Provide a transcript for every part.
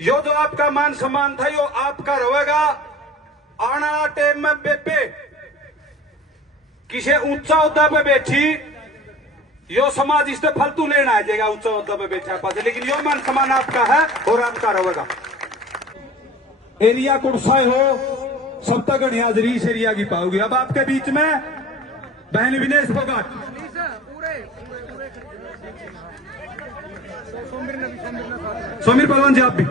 यो जो आपका मान सम्मान था यो आपका रहेगा। आने वाला टाइम में बेबे किसी ऊंचा होता पे बैठी यो समाज इससे फालतू लेना आ जाएगा ऊंचा होता पे बैठा पास, लेकिन यो मान सम्मान आपका है और आपका रहेगा। एरिया कुर्साए हो सब तक हाजरी इस एरिया की पाओगी। अब आपके बीच में बहन विनेश फोगाट, सोमीर पहलवान जी आप भी।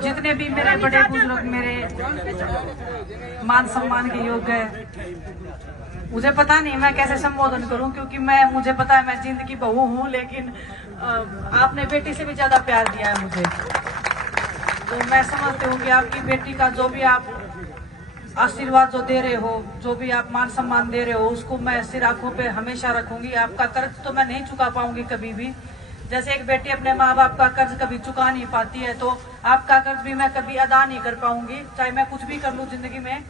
जितने भी मेरे बड़े बुजुर्ग मेरे मान सम्मान के योग्य है, मुझे पता नहीं मैं कैसे संबोधन करूं, क्योंकि मुझे पता है मैं जिंदगी बहू हूं, लेकिन आपने बेटी से भी ज्यादा प्यार दिया है मुझे। तो मैं समझती हूँ कि आपकी बेटी का जो भी आप आशीर्वाद जो दे रहे हो, जो भी आप मान सम्मान दे रहे हो, उसको मैं सिर आंखों पे हमेशा रखूंगी। आपका कर्ज तो मैं नहीं चुका पाऊंगी कभी भी। जैसे एक बेटी अपने माँ बाप का कर्ज कभी चुका नहीं पाती है, तो आपका कर्ज भी मैं कभी अदा नहीं कर पाऊंगी, चाहे मैं कुछ भी कर लूं जिंदगी में।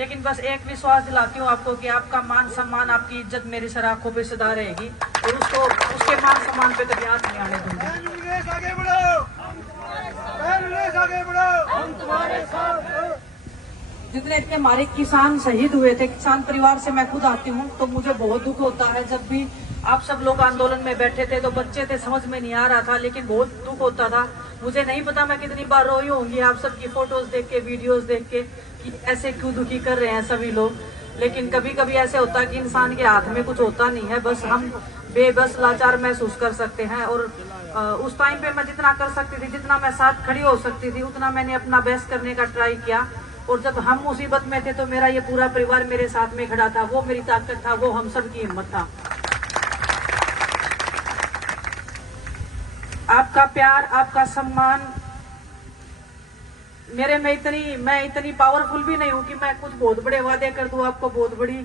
लेकिन बस एक विश्वास दिलाती हूँ आपको कि आपका मान सम्मान, आपकी इज्जत मेरी सर आंखों पे सदा रहेगी और उसके मान सम्मान पे कभी हाथ नहीं आने दूंगी। जितने इतने हमारे किसान शहीद हुए थे, किसान परिवार से मैं खुद आती हूँ, तो मुझे बहुत दुख होता है। जब भी आप सब लोग आंदोलन में बैठे थे तो बच्चे थे, समझ में नहीं आ रहा था, लेकिन बहुत दुख होता था। मुझे नहीं पता मैं कितनी बार रोई होंगी आप सबकी फोटोज देख के, वीडियोस देख के कि ऐसे क्यों दुखी कर रहे हैं सभी लोग। लेकिन कभी कभी ऐसे होता है कि इंसान के हाथ में कुछ होता नहीं है, बस हम बेबस लाचार महसूस कर सकते हैं। और उस टाइम पे मैं जितना कर सकती थी, जितना मैं साथ खड़ी हो सकती थी, उतना मैंने अपना बेस्ट करने का ट्राई किया। और जब हम मुसीबत में थे तो मेरा ये पूरा परिवार मेरे साथ में खड़ा था, वो मेरी ताकत था, वो हम सब की हिम्मत था। आपका प्यार, आपका सम्मान मेरे में मैं इतनी पावरफुल भी नहीं हूँ कि मैं कुछ बहुत बड़े वादे कर दूं आपको, बहुत बड़ी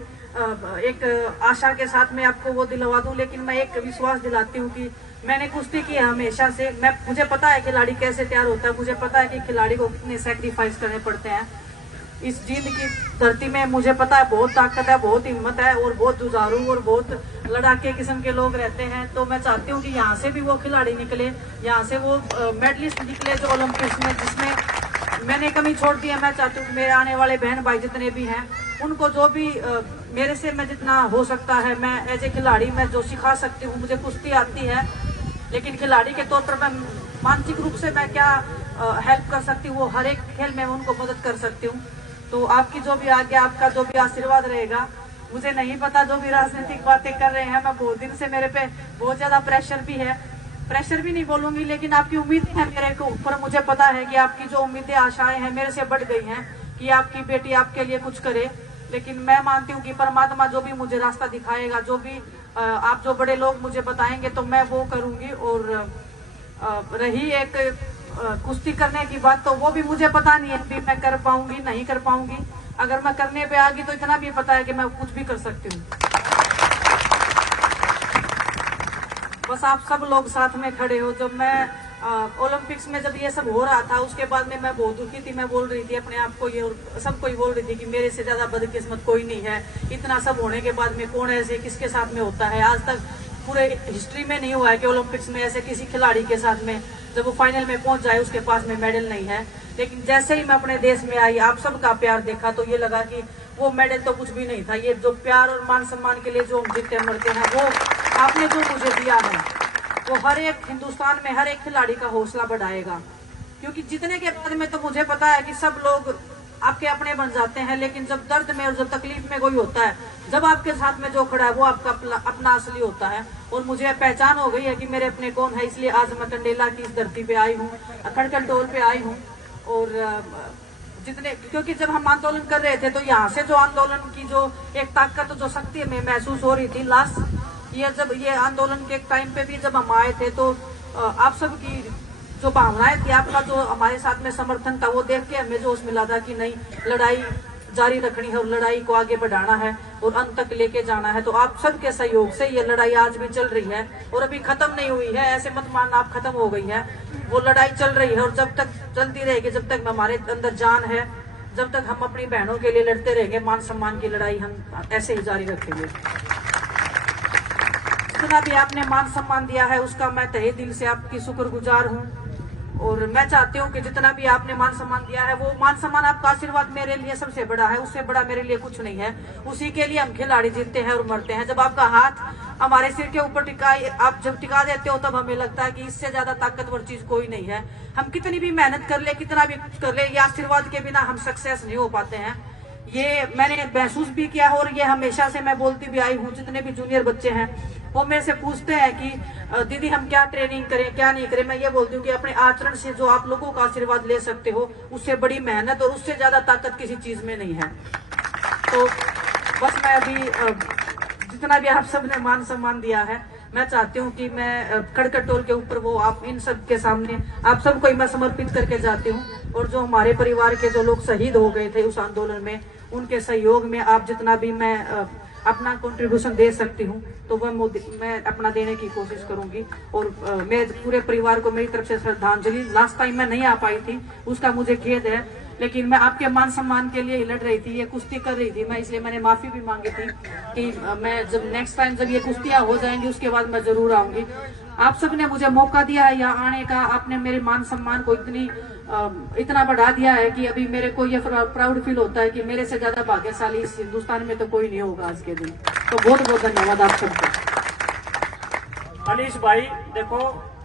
एक आशा के साथ में आपको वो दिलवा दूं। लेकिन मैं एक विश्वास दिलाती हूँ कि मैंने कुश्ती की हमेशा से। मुझे पता है खिलाड़ी कैसे तैयार होता है, मुझे पता है कि खिलाड़ी को कितने सैक्रिफाइस करने पड़ते हैं। इस जीत की धरती में मुझे पता है बहुत ताकत है, बहुत हिम्मत है और बहुत जुझारू और बहुत लड़ाके किस्म के लोग रहते हैं। तो मैं चाहती हूँ कि यहाँ से भी वो खिलाड़ी निकले, यहाँ से वो मेडलिस्ट निकले जो ओलंपिक्स में, जिसमें मैंने कमी छोड़ दी है। मैं चाहती हूँ मेरे आने वाले बहन भाई जितने भी हैं, उनको जो भी मेरे से मैं जितना हो सकता है, मैं एज ए खिलाड़ी मैं जो सिखा सकती हूँ। मुझे कुश्ती आती है, लेकिन खिलाड़ी के तौर पर मैं मानसिक रूप से मैं क्या हेल्प कर सकती हूँ, वो हर एक खेल में उनको मदद कर सकती हूँ। तो आपकी जो भी आज्ञा, आपका जो भी आशीर्वाद रहेगा। मुझे नहीं पता जो भी राजनीतिक बातें कर रहे हैं, मैं बहुत दिन से मेरे पे बहुत ज्यादा प्रेशर भी है, प्रेशर भी नहीं बोलूंगी, लेकिन आपकी उम्मीदें हैं मेरे को ऊपर। मुझे पता है कि आपकी जो उम्मीदें, आशाएं हैं मेरे से बढ़ गई हैं कि आपकी बेटी आपके लिए कुछ करे। लेकिन मैं मानती हूँ कि परमात्मा जो भी मुझे रास्ता दिखाएगा, जो भी आप जो बड़े लोग मुझे बताएंगे, तो मैं वो करूंगी। और रही एक कुश्ती करने की बात, तो वो भी मुझे पता नहीं है कि मैं कर पाऊंगी नहीं कर पाऊंगी। अगर मैं करने पे आ गई तो इतना भी पता है कि मैं कुछ भी कर सकती हूँ। बस आप सब लोग साथ में खड़े हो। जब मैं ओलंपिक्स में जब ये सब हो रहा था, उसके बाद में मैं बहुत दुखी थी। मैं बोल रही थी अपने आप को, ये सबको ही बोल रही थी कि मेरे से ज्यादा बदकिस्मत कोई नहीं है। इतना सब होने के बाद में कौन ऐसे किसके साथ में होता है, आज तक पूरे हिस्ट्री में नहीं हुआ है कि ओलंपिक्स में ऐसे किसी खिलाड़ी के साथ में जब वो फाइनल में पहुंच जाए उसके पास में मेडल नहीं है। लेकिन जैसे ही मैं अपने देश में आई, आप सबका प्यार देखा, तो ये लगा कि वो मेडल तो कुछ भी नहीं था। ये जो प्यार और मान सम्मान के लिए जो हम जीते मरते हैं, वो आपने जो मुझे दिया है, वो हर एक हिंदुस्तान में हर एक खिलाड़ी का हौसला बढ़ाएगा। क्योंकि जीतने के बाद में तो मुझे पता है कि सब लोग आपके अपने बन जाते हैं, लेकिन जब दर्द में और जब तकलीफ में कोई होता है, जब आपके साथ में जो खड़ा है वो आपका अपना असली होता है। और मुझे पहचान हो गई है कि मेरे अपने कौन है, इसलिए आज मैं कंडेला की इस धरती पे आई हूँ, खड़कंटोल पे आई हूँ। और क्योंकि जब हम आंदोलन कर रहे थे, तो यहाँ से जो आंदोलन की जो एक ताकत, जो शक्ति में महसूस हो रही थी लास्ट ये जब ये आंदोलन के टाइम पे भी जब हम आए थे, तो आप सब की जो भावनाएं थी, आपका जो हमारे साथ में समर्थन था, वो देख के हमें जोश मिला था कि नहीं, लड़ाई जारी रखनी है और लड़ाई को आगे बढ़ाना है। और अंत तक लेके जाना है। तो आप सबके सहयोग से ये लड़ाई आज भी चल रही है और अभी खत्म नहीं हुई है। ऐसे मत मानना आप खत्म हो गई है, वो लड़ाई चल रही है और जब तक चलती रहेगी, जब तक हमारे अंदर जान है, जब तक हम अपनी बहनों के लिए लड़ते रहेंगे, मान सम्मान की लड़ाई हम ऐसे ही जारी रखेंगे। जितना भी आपने मान सम्मान दिया है उसका मैं तहे दिल से आपकी शुक्रगुजार हूँ और मैं चाहती हूँ कि जितना भी आपने मान सम्मान दिया है, वो मान सम्मान आपका आशीर्वाद मेरे लिए सबसे बड़ा है, उससे बड़ा मेरे लिए कुछ नहीं है। उसी के लिए हम खिलाड़ी जीतते हैं और मरते हैं। जब आपका हाथ हमारे सिर के ऊपर आप जब टिका देते हो तब हमें लगता है कि इससे ज्यादा ताकतवर चीज कोई नहीं है। हम कितनी भी मेहनत कर ले, कितना भी कर ले, ये आशीर्वाद के बिना हम सक्सेस नहीं हो पाते हैं। ये मैंने महसूस भी किया है और ये हमेशा से मैं बोलती भी आई हूँ। जितने भी जूनियर बच्चे हैं वो मेरे से पूछते हैं कि दीदी हम क्या ट्रेनिंग करें, क्या नहीं करें। मैं ये बोलती हूँ कि अपने आचरण से जो आप लोगों का आशीर्वाद ले सकते हो, उससे बड़ी मेहनत और उससे ज्यादा ताकत किसी चीज में नहीं है। तो बस मैं अभी जितना भी आप सबने मान सम्मान दिया है, मैं चाहती हूँ कि मैं खड़कटोल के ऊपर वो आप इन सब के सामने आप सबको मैं समर्पित करके जाती हूँ। और जो हमारे परिवार के जो लोग शहीद हो गए थे उस आंदोलन में, उनके सहयोग में आप जितना भी मैं अपना कंट्रीब्यूशन दे सकती हूँ तो वह मैं अपना देने की कोशिश करूंगी। और मैं पूरे परिवार को मेरी तरफ से श्रद्धांजलि। लास्ट टाइम मैं नहीं आ पाई थी, उसका मुझे खेद है, लेकिन मैं आपके मान सम्मान के लिए ही लड़ रही थी, ये कुश्ती कर रही थी मैं, इसलिए मैंने माफी भी मांगी थी कि मैं जब नेक्स्ट टाइम जब ये कुश्तियां हो जाएंगी उसके बाद मैं जरूर आऊंगी। आप सबने मुझे मौका दिया है यहाँ आने का, आपने मेरे मान सम्मान को इतना बढ़ा दिया है कि अभी मेरे को ये प्राउड फील होता है कि मेरे से ज्यादा भाग्यशाली इस हिंदुस्तान में तो कोई नहीं होगा आज के दिन। तो बहुत बहुत धन्यवाद आप सबको। अनीश भाई देखो,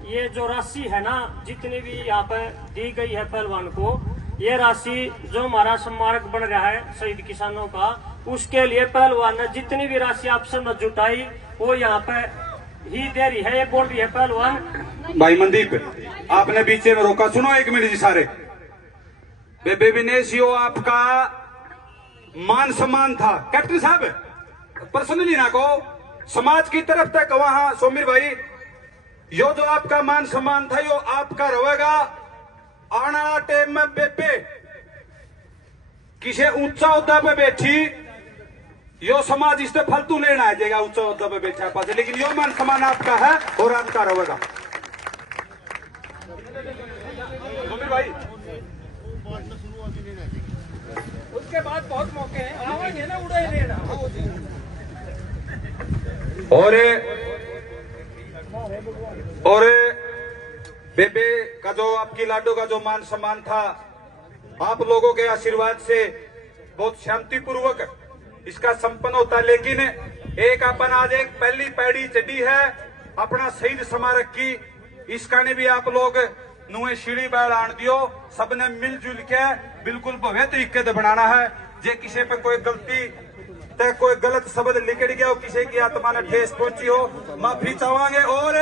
ये जो राशि है ना जितनी भी यहाँ पे दी गई है पहलवान को, ये राशि जो हमारा स्मारक बन रहा है शहीद किसानों का, उसके लिए पहलवान ने जितनी भी राशि आपसे न जुटाई वो यहाँ पे ही दे रही है। ये बोल रही है पहलवान। भाई मनदीप, आपने बीच में रोका, सुनो एक मिनट जी सारे। बेबे विनेश, यो आपका मान सम्मान था कैप्टन साहब, पर्सनली ना को समाज की तरफ तक वहां सोमिर भाई, यो जो आपका मान सम्मान था यो आपका रहेगा। आने वाला टाइम में बेबे किसी ऊंचा उद्दा पे बैठी, यो समाज इससे फालतू लेना आ जाएगा ऊंचा उद्दा पे बैठा पास, लेकिन यो मान सम्मान आपका है और आपका रहेगा। भाई उसके बाद बहुत मौके हैं, आवाज ना उड़े लेना। और बेबे का जो आपकी लाडो का जो मान सम्मान था, आप लोगों के आशीर्वाद से बहुत शांतिपूर्वक इसका संपन्न होता है। लेकिन एक अपन आज एक पहली पैड़ी चढ़ी है अपना शहीद स्मारक की, इसका ने भी आप लोग नुए सीढ़ी बैल आन दियो, सबने मिलजुल के बिल्कुल भव्य तरीके से बनाना है। जे किसी पे कोई गलती ते कोई गलत शब्द लिखड़ गया हो, किसी की आत्मा ने ठेस पहुंची हो, माफी चाहेंगे। और